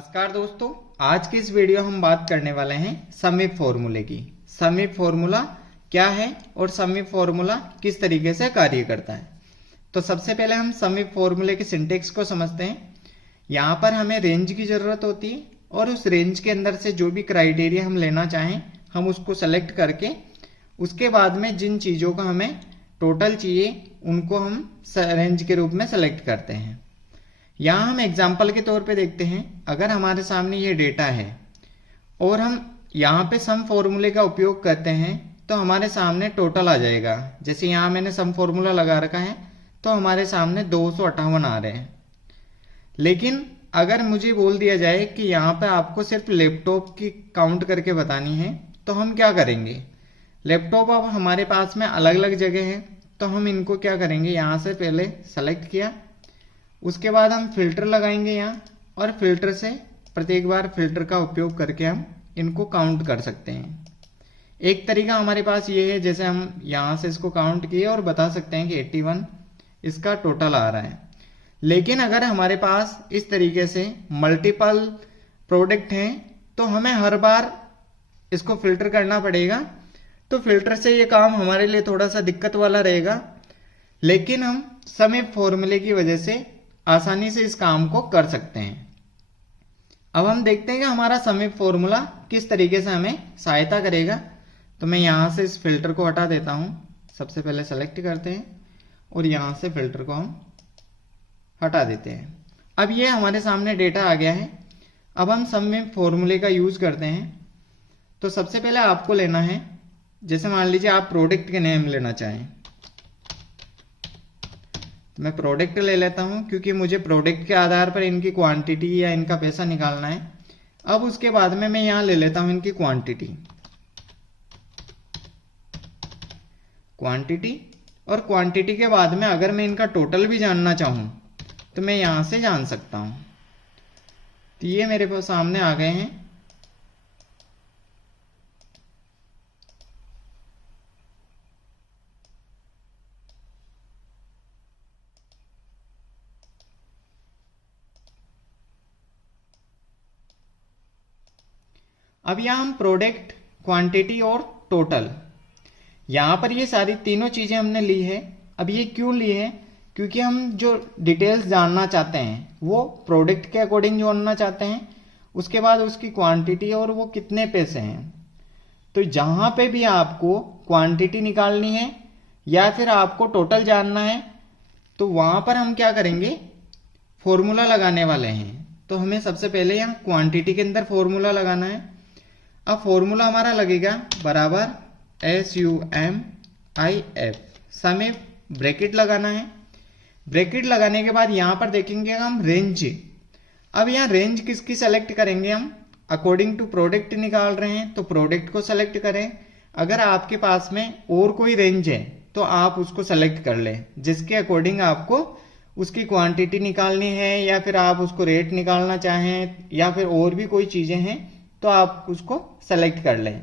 नमस्कार दोस्तों, आज की इस वीडियो हम बात करने वाले हैं समीप फॉर्मूले की। समीप फॉर्मूला क्या है और समीप फॉर्मूला किस तरीके से कार्य करता है। तो सबसे पहले हम समीप फॉर्मूले के सिंटेक्स को समझते हैं। यहाँ पर हमें रेंज की जरूरत होती है और उस रेंज के अंदर से जो भी क्राइटेरिया हम लेना चाहें हम उसको सेलेक्ट करके उसके बाद में जिन चीज़ों का हमें टोटल चाहिए उनको हम रेंज के रूप में सेलेक्ट करते हैं। यहाँ हम एग्जाम्पल के तौर पे देखते हैं, अगर हमारे सामने ये डेटा है और हम यहाँ पे सम फॉर्मूले का उपयोग करते हैं तो हमारे सामने टोटल आ जाएगा। जैसे यहाँ मैंने सम फॉर्मूला लगा रखा है तो हमारे सामने 258 आ रहे हैं। लेकिन अगर मुझे बोल दिया जाए कि यहाँ पे आपको सिर्फ लैपटॉप की काउंट करके बतानी है तो हम क्या करेंगे। लैपटॉप अब हमारे पास में अलग अलग जगह है तो हम इनको क्या करेंगे, यहाँ से पहले सेलेक्ट किया, उसके बाद हम फिल्टर लगाएंगे यहाँ और फिल्टर से प्रत्येक बार फिल्टर का उपयोग करके हम इनको काउंट कर सकते हैं। एक तरीका हमारे पास ये है, जैसे हम यहाँ से इसको काउंट किए और बता सकते हैं कि 81 इसका टोटल आ रहा है। लेकिन अगर हमारे पास इस तरीके से मल्टीपल प्रोडक्ट हैं तो हमें हर बार इसको फिल्टर करना पड़ेगा। तो फिल्टर से ये काम हमारे लिए थोड़ा सा दिक्कत वाला रहेगा, लेकिन हम समीप फॉर्मूले की वजह से आसानी से इस काम को कर सकते हैं। अब हम देखते हैं कि हमारा समीप फॉर्मूला किस तरीके से हमें सहायता करेगा। तो मैं यहाँ से इस फिल्टर को हटा देता हूँ। सबसे पहले सेलेक्ट करते हैं और यहाँ से फिल्टर को हम हटा देते हैं। अब ये हमारे सामने डेटा आ गया है। अब हम समीप फॉर्मूले का यूज करते हैं। तो सबसे पहले आपको लेना है, जैसे मान लीजिए आप प्रोडक्ट के नेम लेना चाहें, मैं प्रोडक्ट ले लेता हूं क्योंकि मुझे प्रोडक्ट के आधार पर इनकी क्वांटिटी या इनका पैसा निकालना है। अब उसके बाद में मैं यहां ले लेता हूं इनकी क्वांटिटी और क्वांटिटी के बाद में अगर मैं इनका टोटल भी जानना चाहूं तो मैं यहां से जान सकता हूं। तो ये मेरे पास सामने आ गए हैं। अब यहां हम प्रोडक्ट, क्वांटिटी और टोटल, यहां पर ये सारी तीनों चीजें हमने ली है। अब ये क्यों ली है, क्योंकि हम जो डिटेल्स जानना चाहते हैं वो प्रोडक्ट के अकॉर्डिंग जानना चाहते हैं, उसके बाद उसकी क्वांटिटी और वो कितने पैसे हैं। तो जहां पे भी आपको क्वांटिटी निकालनी है या फिर आपको टोटल जानना है तो वहां पर हम क्या करेंगे, फॉर्मूला लगाने वाले हैं। तो हमें सबसे पहले यहाँ क्वांटिटी के अंदर फॉर्मूला लगाना है। अब फॉर्मूला हमारा लगेगा बराबर SUMIF, समीप ब्रैकेट लगाना है। ब्रैकेट लगाने के बाद यहां पर देखेंगे हम रेंज। अब यहाँ रेंज किसकी सेलेक्ट करेंगे, हम अकॉर्डिंग टू प्रोडक्ट निकाल रहे हैं तो प्रोडक्ट को सेलेक्ट करें। अगर आपके पास में और कोई रेंज है तो आप उसको सेलेक्ट कर लें जिसके अकॉर्डिंग आपको उसकी क्वांटिटी निकालनी है, या फिर आप उसको रेट निकालना चाहें या फिर और भी कोई चीजें हैं तो आप उसको सेलेक्ट कर लें।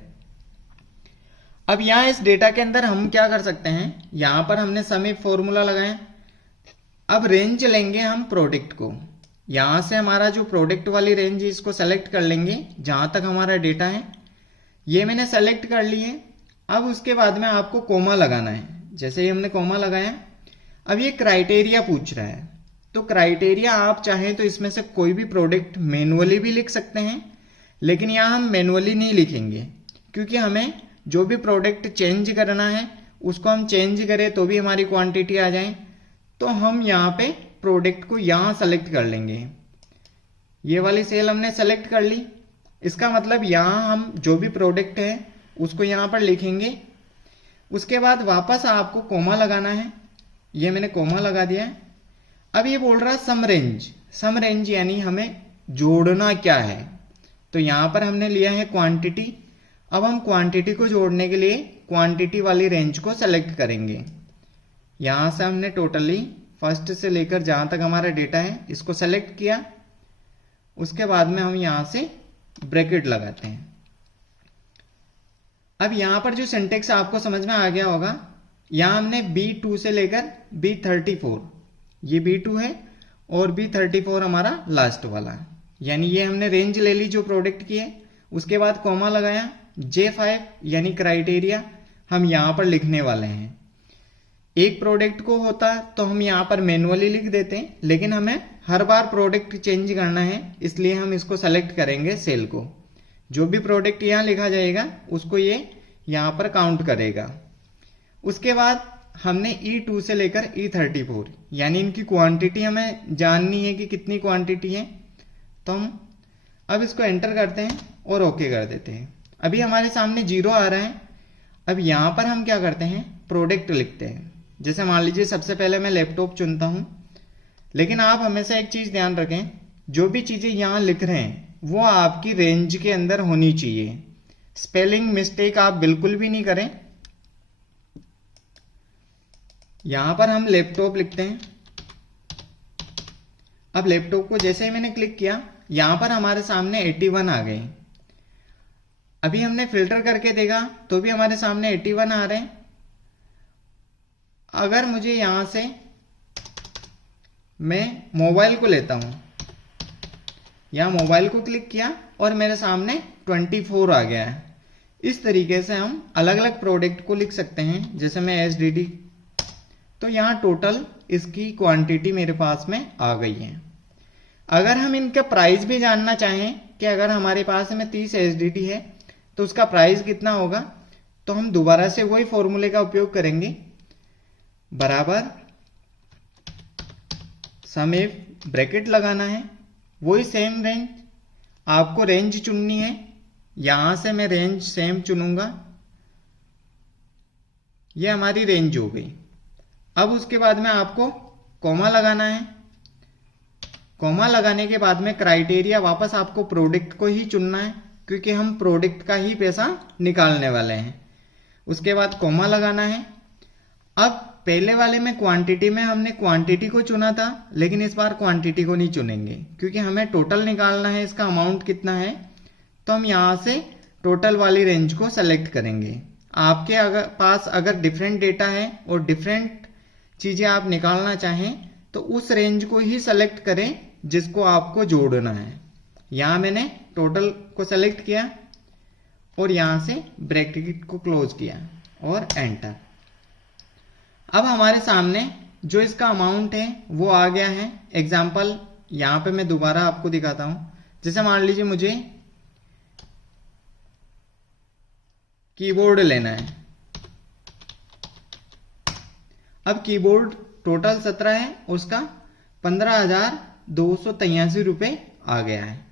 अब यहां इस डेटा के अंदर हम क्या कर सकते हैं, यहां पर हमने समीप फॉर्मूला लगाए। अब रेंज लेंगे हम प्रोडक्ट को, यहां से हमारा जो प्रोडक्ट वाली रेंज है इसको सेलेक्ट कर लेंगे जहां तक हमारा डेटा है। ये मैंने सेलेक्ट कर लिए। अब उसके बाद में आपको कोमा लगाना है। जैसे ही हमने कोमा लगाया, अब ये क्राइटेरिया पूछ रहा है। तो क्राइटेरिया आप चाहें तो इसमें से कोई भी प्रोडक्ट मैनुअली भी लिख सकते हैं, लेकिन यहाँ हम मैनुअली नहीं लिखेंगे क्योंकि हमें जो भी प्रोडक्ट चेंज करना है उसको हम चेंज करें तो भी हमारी क्वांटिटी आ जाए। तो हम यहाँ पे प्रोडक्ट को यहाँ सेलेक्ट कर लेंगे। ये वाली सेल हमने सेलेक्ट कर ली। इसका मतलब यहाँ हम जो भी प्रोडक्ट है उसको यहाँ पर लिखेंगे। उसके बाद वापस आपको कोमा लगाना है। ये मैंने कोमा लगा दिया है। अब ये बोल रहा है सम रेंज। सम रेंज यानी हमें जोड़ना क्या है, तो यहां पर हमने लिया है क्वांटिटी। अब हम क्वांटिटी को जोड़ने के लिए क्वांटिटी वाली रेंज को सेलेक्ट करेंगे। यहां से हमने टोटली फर्स्ट से लेकर जहां तक हमारा डेटा है इसको सेलेक्ट किया। उसके बाद में हम यहां से ब्रैकेट लगाते हैं। अब यहां पर जो सिंटेक्स आपको समझ में आ गया होगा, यहां हमने B2 से लेकर B34, ये B2 है और B34 हमारा लास्ट वाला है। यानी ये हमने रेंज ले ली जो प्रोडक्ट की है, उसके बाद कॉमा लगाया, J5 यानी क्राइटेरिया हम यहाँ पर लिखने वाले हैं। एक प्रोडक्ट को होता तो हम यहाँ पर मैनुअली लिख देते हैं, लेकिन हमें हर बार प्रोडक्ट चेंज करना है, इसलिए हम इसको सेलेक्ट करेंगे सेल को। जो भी प्रोडक्ट यहाँ लिखा जाएगा उसको ये यहाँ पर काउंट करेगा। उसके बाद हमने E2 से लेकर E34 यानी इनकी क्वांटिटी हमें जाननी है कि कितनी क्वांटिटी है, तो हम अब इसको एंटर करते हैं और ओके कर देते हैं। अभी हमारे सामने 0 आ रहा है। अब यहाँ पर हम क्या करते हैं, प्रोडक्ट लिखते हैं। जैसे मान लीजिए सबसे पहले मैं लैपटॉप चुनता हूँ, लेकिन आप हमेशा एक चीज ध्यान रखें, जो भी चीजें यहाँ लिख रहे हैं वो आपकी रेंज के अंदर होनी चाहिए। स्पेलिंग मिस्टेक आप बिल्कुल भी नहीं करें। यहां पर हम लैपटॉप लिखते हैं। अब लैपटॉप को जैसे ही मैंने क्लिक किया, यहां पर हमारे सामने 81 आ गए। अभी हमने फिल्टर करके देखा तो भी हमारे सामने 81 आ रहे हैं। अगर मुझे यहां से मैं मोबाइल को लेता हूं, यहां मोबाइल को क्लिक किया और मेरे सामने 24 आ गया है। इस तरीके से हम अलग अलग प्रोडक्ट को लिख सकते हैं। जैसे मैं SDD, तो यहाँ टोटल इसकी क्वांटिटी मेरे पास में आ गई है। अगर हम इनका प्राइस भी जानना चाहें कि अगर हमारे पास में 30 SDD है तो उसका प्राइस कितना होगा, तो हम दोबारा से वही फॉर्मूले का उपयोग करेंगे, बराबर सम इफ ब्रैकेट लगाना है, वही सेम रेंज आपको रेंज चुननी है। यहां से मैं रेंज सेम चुनूंगा, ये हमारी रेंज हो गई। अब उसके बाद में आपको कॉमा लगाना है। कॉमा लगाने के बाद में क्राइटेरिया वापस आपको प्रोडक्ट को ही चुनना है, क्योंकि हम प्रोडक्ट का ही पैसा निकालने वाले हैं। उसके बाद कॉमा लगाना है। अब पहले वाले में क्वांटिटी में हमने क्वांटिटी को चुना था, लेकिन इस बार क्वांटिटी को नहीं चुनेंगे, क्योंकि हमें टोटल निकालना है, इसका अमाउंट कितना है। तो हम यहां से टोटल वाली रेंज को सेलेक्ट करेंगे। आपके पास अगर डिफरेंट डेटा है और डिफरेंट चीजें आप निकालना चाहें तो उस रेंज को ही सेलेक्ट करें जिसको आपको जोड़ना है। यहां मैंने टोटल को सेलेक्ट किया और यहां से ब्रैकेट को क्लोज किया और एंटर। अब हमारे सामने जो इसका अमाउंट है वो आ गया है। एग्जाम्पल यहां पे मैं दोबारा आपको दिखाता हूं। जैसे मान लीजिए मुझे कीबोर्ड लेना है। अब कीबोर्ड टोटल 17 है, उसका 15,283 रुपये आ गया है।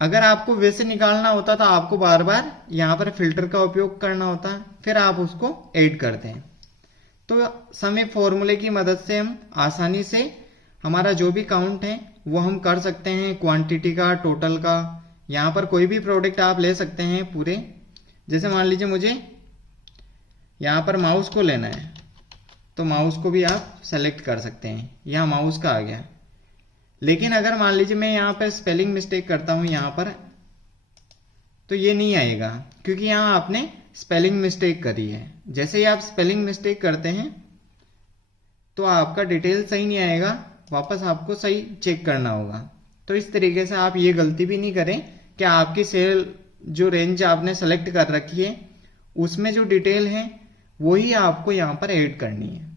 अगर आपको वैसे निकालना होता तो आपको बार बार यहां पर फिल्टर का उपयोग करना होता, फिर आप उसको ऐड करते हैं। तो सम इफ फॉर्मूले की मदद से हम आसानी से हमारा जो भी काउंट है वो हम कर सकते हैं, क्वांटिटी का, टोटल का। यहां पर कोई भी प्रोडक्ट आप ले सकते हैं पूरे। जैसे मान लीजिए मुझे यहां पर माउस को लेना है, तो माउस को भी आप सेलेक्ट कर सकते हैं। यहां माउस का आ गया। लेकिन अगर मान लीजिए मैं यहां पर स्पेलिंग मिस्टेक करता हूं यहां पर, तो ये नहीं आएगा, क्योंकि यहां आपने स्पेलिंग मिस्टेक करी है। जैसे ही आप स्पेलिंग मिस्टेक करते हैं तो आपका डिटेल सही नहीं आएगा, वापस आपको सही चेक करना होगा। तो इस तरीके से आप ये गलती भी नहीं करें कि आपकी सेल जो रेंज आपने सेलेक्ट कर रखी है उसमें जो डिटेल है वही आपको यहां पर ऐड करनी है।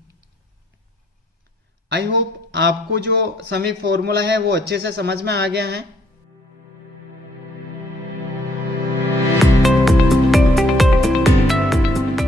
आई होप आपको जो सम इफ फॉर्मूला है वो अच्छे से समझ में आ गया है।